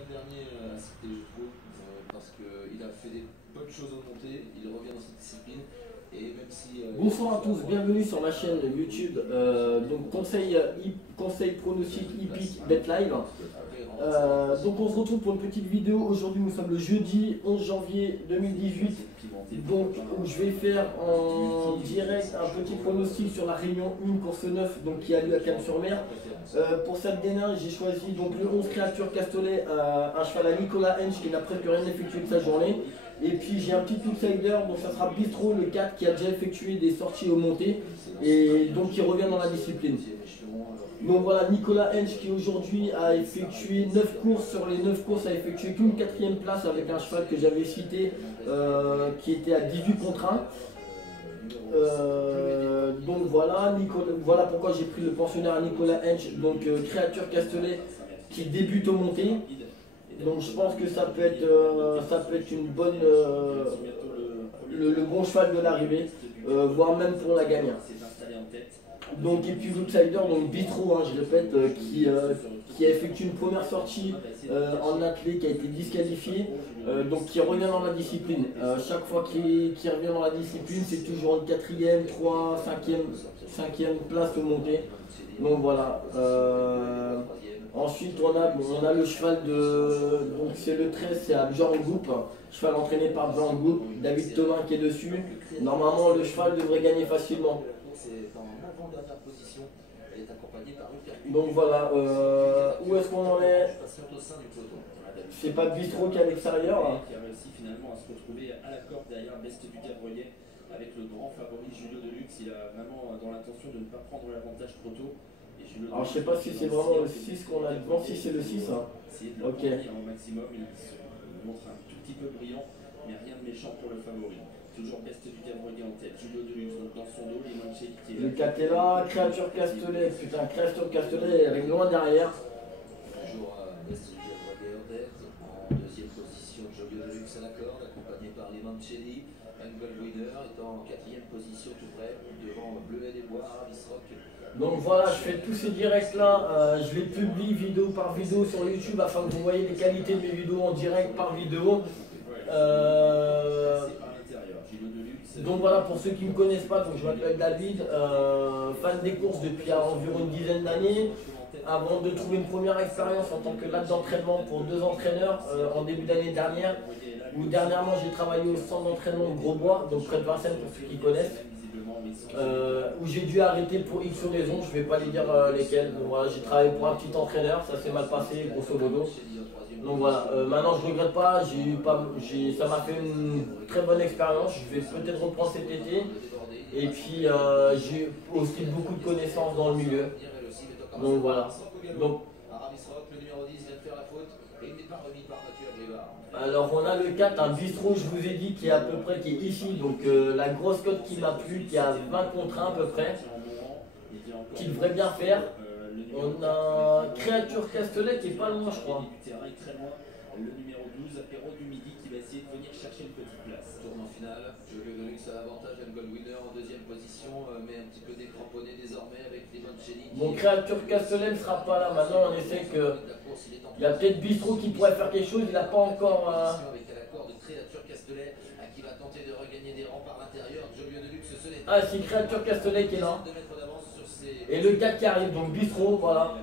stade dernier à Cité, je trouve, parce qu'il a fait des bonnes choses en montée, il revient dans cette discipline. Et même si, bonsoir à tous, bienvenue sur ma chaîne YouTube. Donc conseil pronostic hippique bet live. Donc on se retrouve pour une petite vidéo. Aujourd'hui nous sommes le jeudi 11 janvier 2018. Donc où je vais faire en direct un petit pronostic sur la réunion 1 course 9 donc, qui a lieu à Cannes-sur-Mer. Pour cette D1 j'ai choisi donc le 11 Créature Castolet, un cheval à Nicolas Hench qui n'a presque rien effectué de sa journée. Et puis j'ai un petit outsider, donc ça sera Bistro, le 4 qui a déjà effectué des sorties aux montées et donc qui revient dans la discipline. Donc voilà, Nicolas Hench qui aujourd'hui a effectué 9 courses, sur les 9 courses a effectué qu'une 4e place avec un cheval que j'avais cité qui était à 18 contre 1. Donc voilà, voilà pourquoi j'ai pris le pensionnaire à Nicolas Hench, donc Créature Castelet qui débute aux montées. Donc je pense que ça peut être une bonne, le bon cheval de l'arrivée, voire même pour la gagne. Donc et puis l'outsider, donc Bistro, hein, je répète, qui a effectué une première sortie en athlée, qui a été disqualifié, donc qui revient dans la discipline. Chaque fois qu'il revient dans la discipline, c'est toujours une 4e, 3, 5e place au montée. Donc voilà. Ensuite on a le cheval de, donc c'est le 13, c'est à Bjorn Goop, cheval entraîné par Bjorn Goop, David Thomas qui est dessus. Normalement le cheval devrait gagner facilement. Donc voilà, où est-ce qu'on en est? C'est pas Bistro qui est à l'extérieur. Qui a réussi finalement à se retrouver à la corde derrière Best du Cabriolet avec le grand favori Julio Deluxe. Il a vraiment dans l'intention de ne pas prendre l'avantage trop tôt. Alors je sais pas si c'est vraiment le 6 qu'on a devant, si c'est le 6. Hein. Ok. Au maximum, il se montre un tout petit peu brillant, mais rien de méchant pour le favori. Toujours Best du Cabriolet en tête, Julio Deluxe donc dans son dos, Limoncelli qui est là. Le 4 est là, Créature Castelet, putain, Créature Castelet avec loin derrière. Toujours Best du Cabriolet en tête, en deuxième position Julio Deluxe à la corde, accompagné par Limoncelli. Angle Winner étant en 4e position tout près, devant Bleuet des Bois, Aramis Rock. Donc voilà, je fais tous ces directs là, je les publie vidéo par vidéo sur YouTube afin que vous voyez les qualités de mes vidéos en direct par vidéo. Donc voilà, pour ceux qui ne me connaissent pas, donc je m'appelle David, fan des courses depuis environ une dizaine d'années. Avant de trouver une première expérience en tant que lac d'entraînement pour 2 entraîneurs en début d'année dernière, où dernièrement j'ai travaillé au centre d'entraînement de Grosbois, donc près de Vincennes pour ceux qui connaissent, où j'ai dû arrêter pour X raisons, je ne vais pas les dire lesquelles. Donc voilà, j'ai travaillé pour un petit entraîneur, ça s'est mal passé grosso modo. Donc voilà, maintenant je ne regrette pas, ça m'a fait une très bonne expérience, je vais peut-être reprendre cet été. Et puis j'ai aussi beaucoup de connaissances dans le milieu. Donc voilà. Donc, alors on a le 4, un Bistro, je vous ai dit, qui est à peu près, qui est ici. Donc la grosse cote qui m'a plu, qui a 20 contre 1 à peu près, qui devrait bien faire. On a Créature Castelet qui est pas loin je crois. Le numéro 12, Apéro du Midi, qui va essayer de venir chercher une petite place. Tournant final, Julio Deluxe à l'avantage, Angle Winner en 2e position, mais un petit peu décramponné désormais avec Limoncelli. Mon Créature Castelet ne sera pas là, maintenant on essaie que... Il y a peut-être Bistro qui pourrait faire quelque chose, il n'a pas encore... Avec à l'accord de Créature Castelet, qui va tenter de regagner des rangs par l'intérieur. Julio Deluxe, ce n'est pas... Ah, c'est Créature Castelet qui est là. Et le 4 qui arrive, donc Bistro, voilà.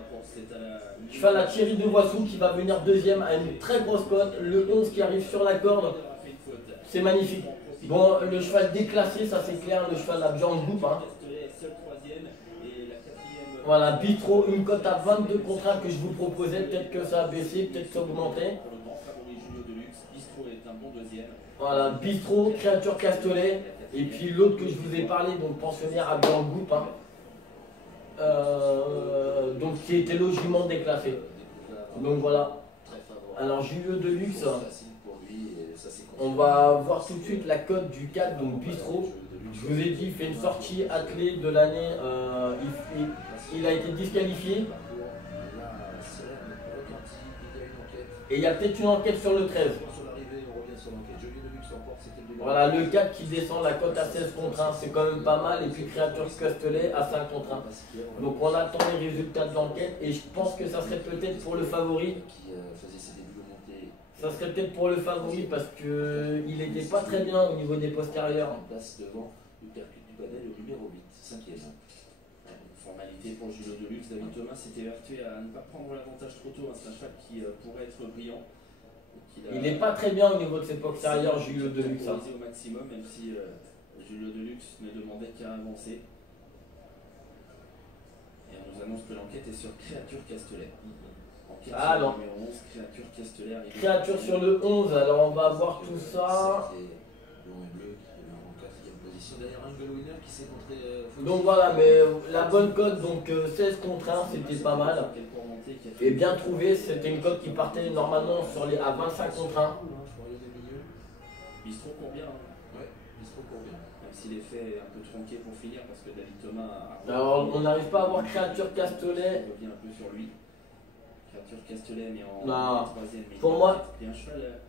Je fais la Thierry de Voissou qui va venir 2e à une très grosse cote. Le 11 qui arrive sur la corde, c'est magnifique. Bon, le cheval déclassé, ça c'est clair, le cheval à Bjorn Goop. Hein. Voilà, Bistro, une cote à 22 contre 1 que je vous proposais. Peut-être que ça a baissé, peut-être que ça a augmenté. Voilà, Bistro, Créature Castelet. Et puis l'autre que je vous ai parlé, donc pensionnaire à Bjorn Goop. Hein. Donc qui était logiquement déclassé. Donc voilà. Alors Julio Deluxe, on va voir tout de suite la cote du 4, donc Bistro. Je vous ai dit, il fait une sortie athlée de l'année, il a été disqualifié. Et il y a peut-être une enquête sur le 13. Voilà, le 4 qui descend la cote à 16 contre 1, c'est quand même pas mal. Et puis Créature Castelet à 5 contre 1. Donc on attend les résultats de l'enquête et je pense que ça serait peut-être pour le favori Ça serait peut-être pour le favori parce qu'il n'était pas très bien au niveau des postérieurs. En place devant le percute du panel, le numéro 8, 5e. Formalité pour Julio Deluxe. David Thomas s'est évertué à ne pas prendre l'avantage trop tôt. C'est un cheval qui pourrait être brillant. Il n'est pas très bien au niveau de ses postérieurs, Julio Deluxe. Au maximum, même si Julio Deluxe ne demandait qu'à avancer. Et on nous annonce que l'enquête est sur Créature Castellaire. Enquête sur non. le numéro 11, Créature Castellaire. Créature sur le 11, alors on va voir tout ça. Blanc et bleu en 4e position. Derrière Angle Winner qui s'est montré. Donc voilà, mais la bonne cote, donc 16 contre 1, c'était pas mal. Et bien trouvé, c'était une cote qui partait normalement à 25 contre 1. Bistro court bien. Ouais, Bistro court bien. Même s'il est fait un peu tronqué pour finir parce que David Thomas a... Alors on n'arrive pas à voir Créature Castellaire. On revient un peu sur lui. Créature Castellaire mais en 3e. Pour moi, et un cheval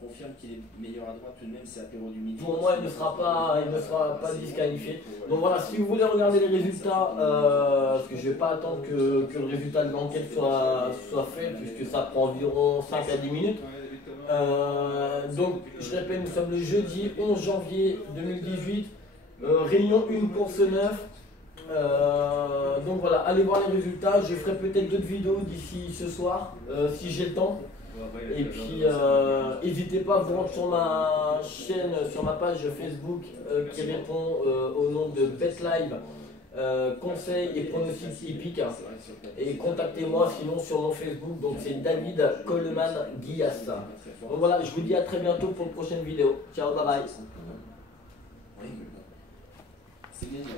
confirme qu'il est meilleur à droite tout de même, c'est Apéro du Midi. Pour moi, il ne sera pas disqualifié. Donc voilà, si vous voulez regarder les résultats, parce que je ne vais pas attendre que le résultat de l'enquête soit fait, puisque ça prend environ 5 à 10 minutes. Donc, je répète, nous sommes le jeudi 11 janvier 2018, réunion 1 course 9. Donc voilà, allez voir les résultats. Je ferai peut-être d'autres vidéos d'ici ce soir, si j'ai le temps. Et puis, n'hésitez pas à vous rendre sur ma chaîne, sur ma page Facebook qui répond au nom de BetLive, conseils et pronostics hippiques. Et contactez-moi sinon sur mon Facebook, donc c'est David Coleman Guillas. Donc voilà, je vous dis à très bientôt pour une prochaine vidéo. Ciao, bye bye. C'est génial.